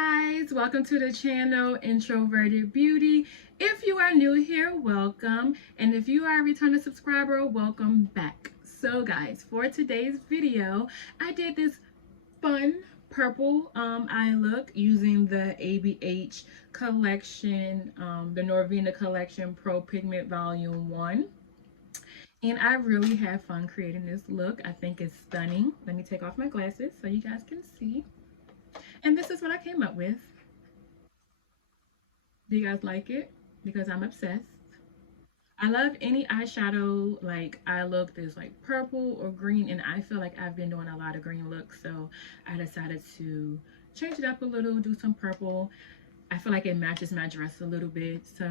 guys, welcome to the channel Introverted Beauty. If you are new here, welcome, and if you are a returning subscriber, welcome back. So guys, for today's video I did this fun purple eye look using the ABH collection, the Norvina collection Pro Pigment Volume 1. And I really had fun creating this look. I think it's stunning. Let me take off my glasses so you guys can see. And this is what I came up with. Do you guys like it? Because I'm obsessed. I love any eyeshadow like eye look that's like purple or green, and I feel like I've been doing a lot of green looks, so I decided to change it up a little, do some purple. I feel like it matches my dress a little bit, so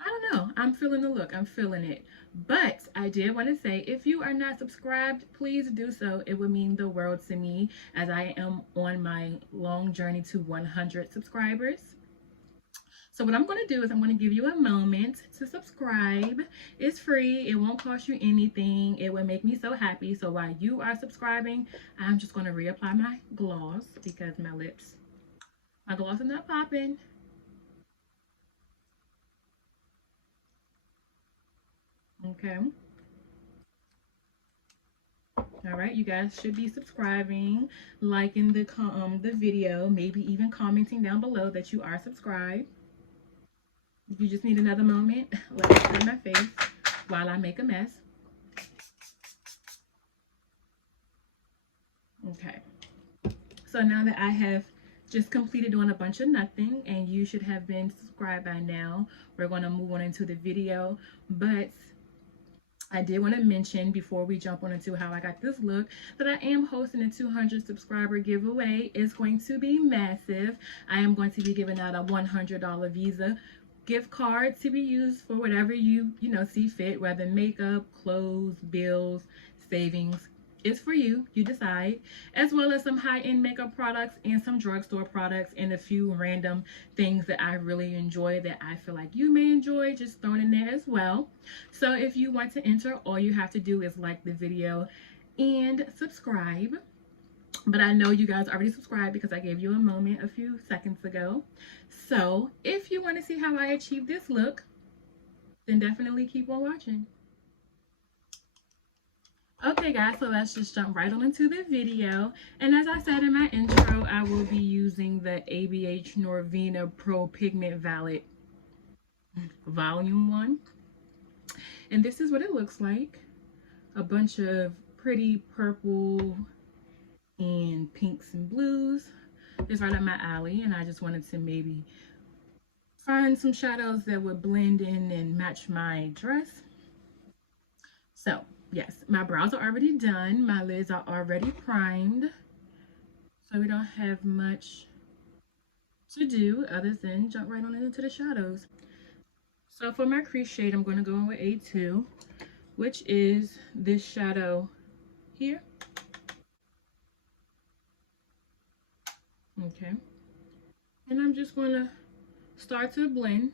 I don't know. I'm feeling the look. I'm feeling it. But I did want to say, if you are not subscribed, please do so. It would mean the world to me, as I am on my long journey to 100 subscribers. So what I'm going to do is I'm going to give you a moment to subscribe. It's free. It won't cost you anything. It would make me so happy. So while you are subscribing, I'm just going to reapply my gloss because my gloss is not popping. Okay. All right, you guys should be subscribing, liking the video, maybe even commenting down below that you are subscribed. If you just need another moment, let me clean my face while I make a mess. Okay. So now that I have just completed doing a bunch of nothing, and you should have been subscribed by now, we're going to move on into the video. But I did want to mention before we jump on into how I got this look that I am hosting a 200 subscriber giveaway. It's going to be massive. I am going to be giving out a $100 Visa gift card to be used for whatever you see fit, whether makeup, clothes, bills, savings. It's for you. You decide. As well as some high-end makeup products and some drugstore products and a few random things that I really enjoy that I feel like you may enjoy, just thrown in there as well. So if you want to enter, all you have to do is like the video and subscribe. But I know you guys already subscribed because I gave you a moment a few seconds ago. So if you want to see how I achieve this look, then definitely keep on watching. Okay guys, so let's just jump right on into the video. And as I said in my intro, I will be using the ABH Norvina Pro Pigment Volume 1. And this is what it looks like. A bunch of pretty purple and pinks and blues. It's right up my alley, and I just wanted to maybe find some shadows that would blend in and match my dress. So yes, my brows are already done. My lids are already primed. So we don't have much to do other than jump right on into the shadows. So for my crease shade, I'm going to go in with A2, which is this shadow here. Okay. And I'm just going to start to blend.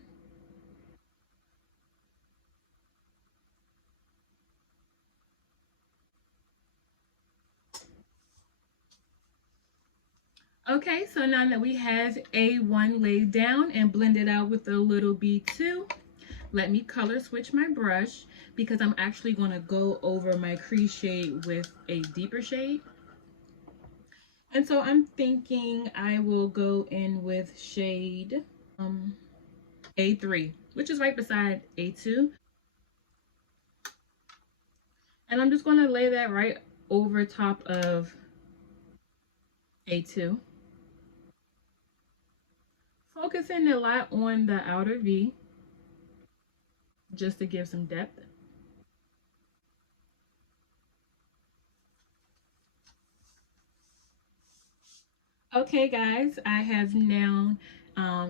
Okay, so now that we have A1 laid down and blended out with a little B2, let me color switch my brush because I'm actually going to go over my crease shade with a deeper shade. And so I'm thinking I will go in with shade A3, which is right beside A2. And I'm just going to lay that right over top of A2. Focusing a lot on the outer V, just to give some depth. Okay guys, I have now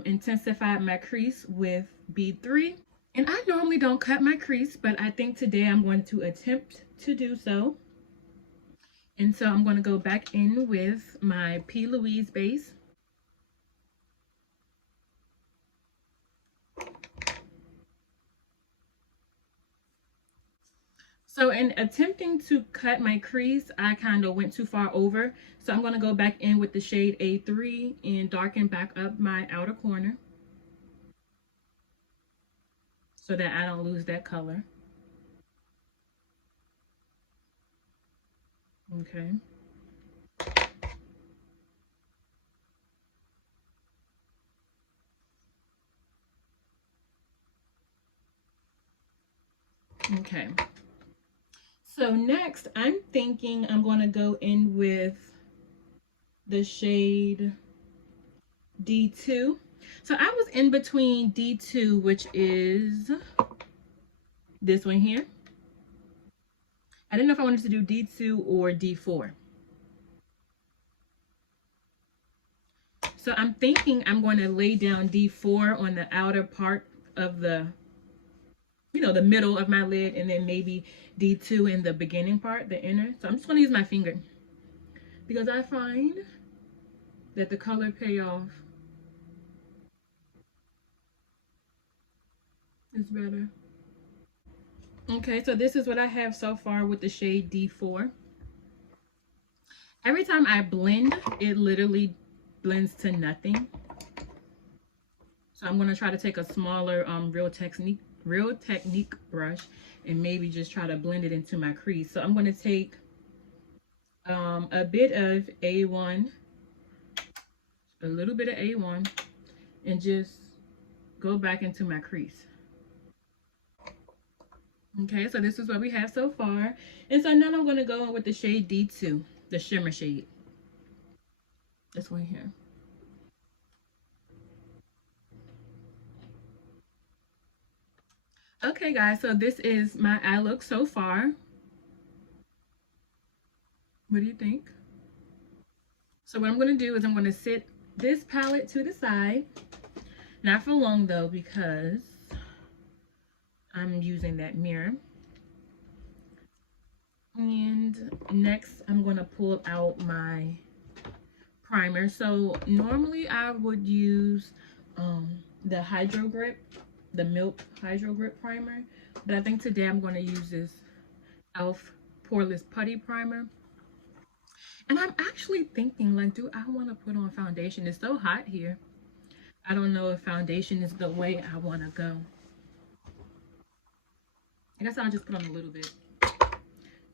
intensified my crease with B3. And I normally don't cut my crease, but I think today I'm going to attempt to do so. And so I'm going to go back in with my P. Louise base. So in attempting to cut my crease, I kind of went too far over. So I'm going to go back in with the shade A3 and darken back up my outer corner so that I don't lose that color. Okay. Okay. So next, I'm thinking I'm going to go in with the shade D2. So I was in between D2, which is this one here. I didn't know if I wanted to do D2 or D4. So I'm thinking I'm going to lay down D4 on the outer part of the, the middle of my lid, and then maybe D2 in the beginning part, the inner. So I'm just going to use my finger because I find that the color payoff is better. Okay, so this is what I have so far with the shade D4. Every time I blend, it literally blends to nothing. So I'm going to try to take a smaller Real Technique brush and maybe just try to blend it into my crease. So I'm going to take a bit of A1, a little bit of A1, and just go back into my crease. Okay, so this is what we have so far. And so now I'm going to go in with the shade D2, the shimmer shade. This one here. Okay, guys, so this is my eye look so far. What do you think? So what I'm going to do is I'm going to sit this palette to the side. Not for long, though, because I'm using that mirror. And next, I'm going to pull out my primer. So normally I would use the Hydro Grip, the Milk Hydro Grip primer. But I think today I'm going to use this e.l.f. Poreless Putty Primer. And I'm actually thinking, like, do I want to put on foundation? It's so hot here. I don't know if foundation is the way I want to go. I guess I'll just put on a little bit.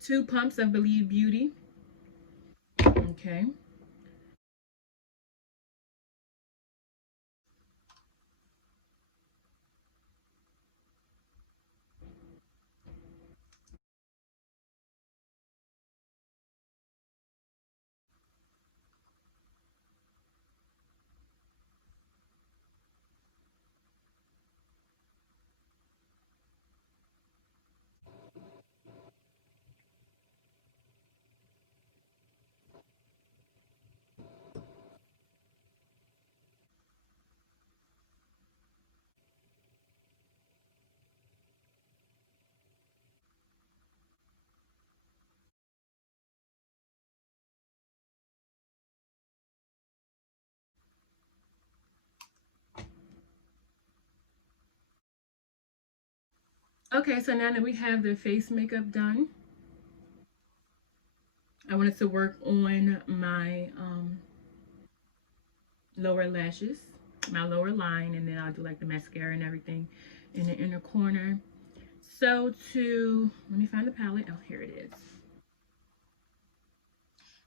2 pumps of Believe Beauty. Okay. Okay, so now that we have the face makeup done, I wanted to work on my lower lashes, my lower line, and then I'll do like the mascara and everything in the inner corner. So let me find the palette. Oh, here it is.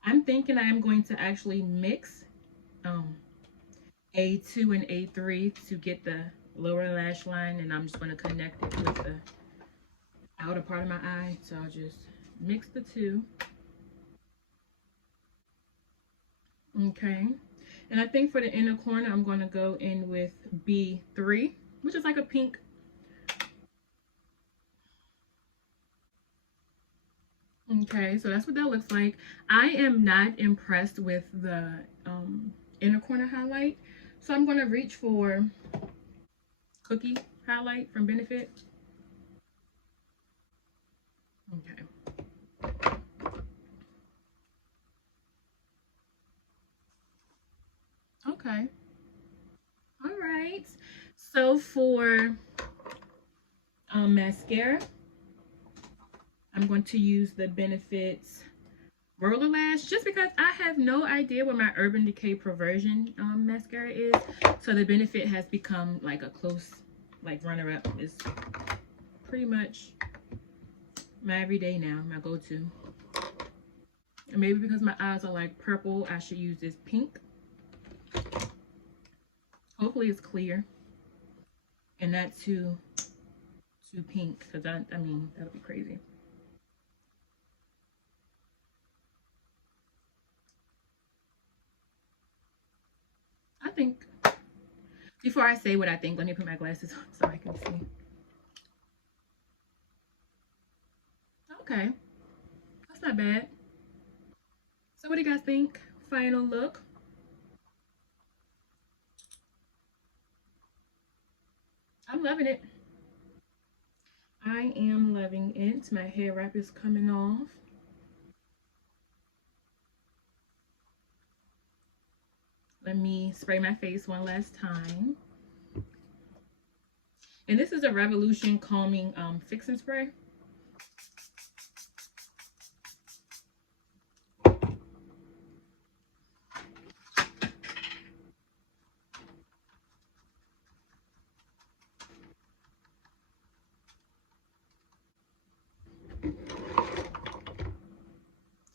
I'm thinking I am going to actually mix A2 and A3 to get the lower lash line, and I'm just going to connect it with the outer part of my eye. So I'll just mix the two. Okay, and I think for the inner corner I'm going to go in with B3, which is like a pink. Okay, so that's what that looks like. I am not impressed with the inner corner highlight, so I'm going to reach for Cookie highlight from Benefit. Okay. Okay. All right. So for mascara, I'm going to use the Benefits Roller Lash just because I have no idea what my Urban Decay Perversion mascara is. So the Benefit has become like a close like runner-up. Is pretty much my everyday now, my go-to. And maybe because my eyes are like purple, I should use this pink. Hopefully it's clear and not too pink, because I mean that would be crazy. I think before I say what I think, let me put my glasses on so I can see. Okay, that's not bad. So what do you guys think? Final look. I'm loving it. I am loving it. My hair wrap is coming off. Let me spray my face one last time. And this is a Revolution Calming Fixing Spray.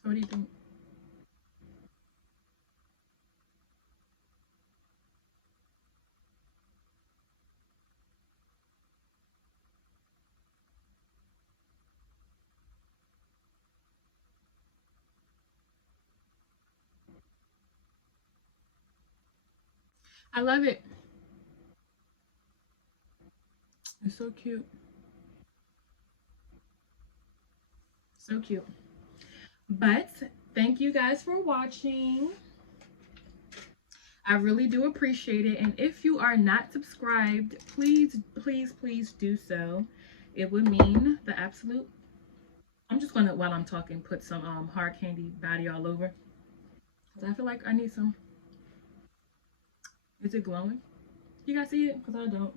What do you think? I love it. It's so cute. So cute. But thank you guys for watching. I really do appreciate it. And if you are not subscribed, please, please, please do so. It would mean the absolute. I'm just gonna, while I'm talking, put some hard candy body all over. Cause I feel like I need some. Is it glowing? You guys see it? Cause I don't.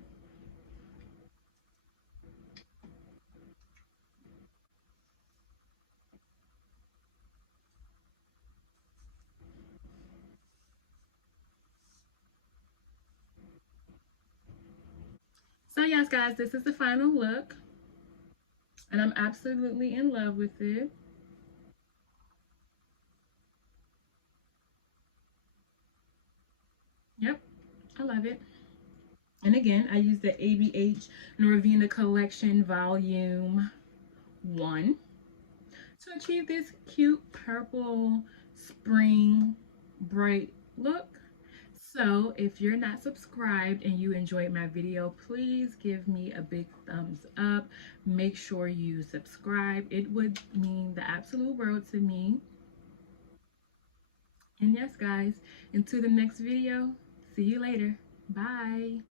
So yes, guys, this is the final look. And I'm absolutely in love with it. Yep, I love it. And again, I use the ABH Norvina Collection Volume 1 to achieve this cute purple spring bright look. So if you're not subscribed and you enjoyed my video, please give me a big thumbs up. Make sure you subscribe. It would mean the absolute world to me. And yes, guys, until the next video, see you later. Bye.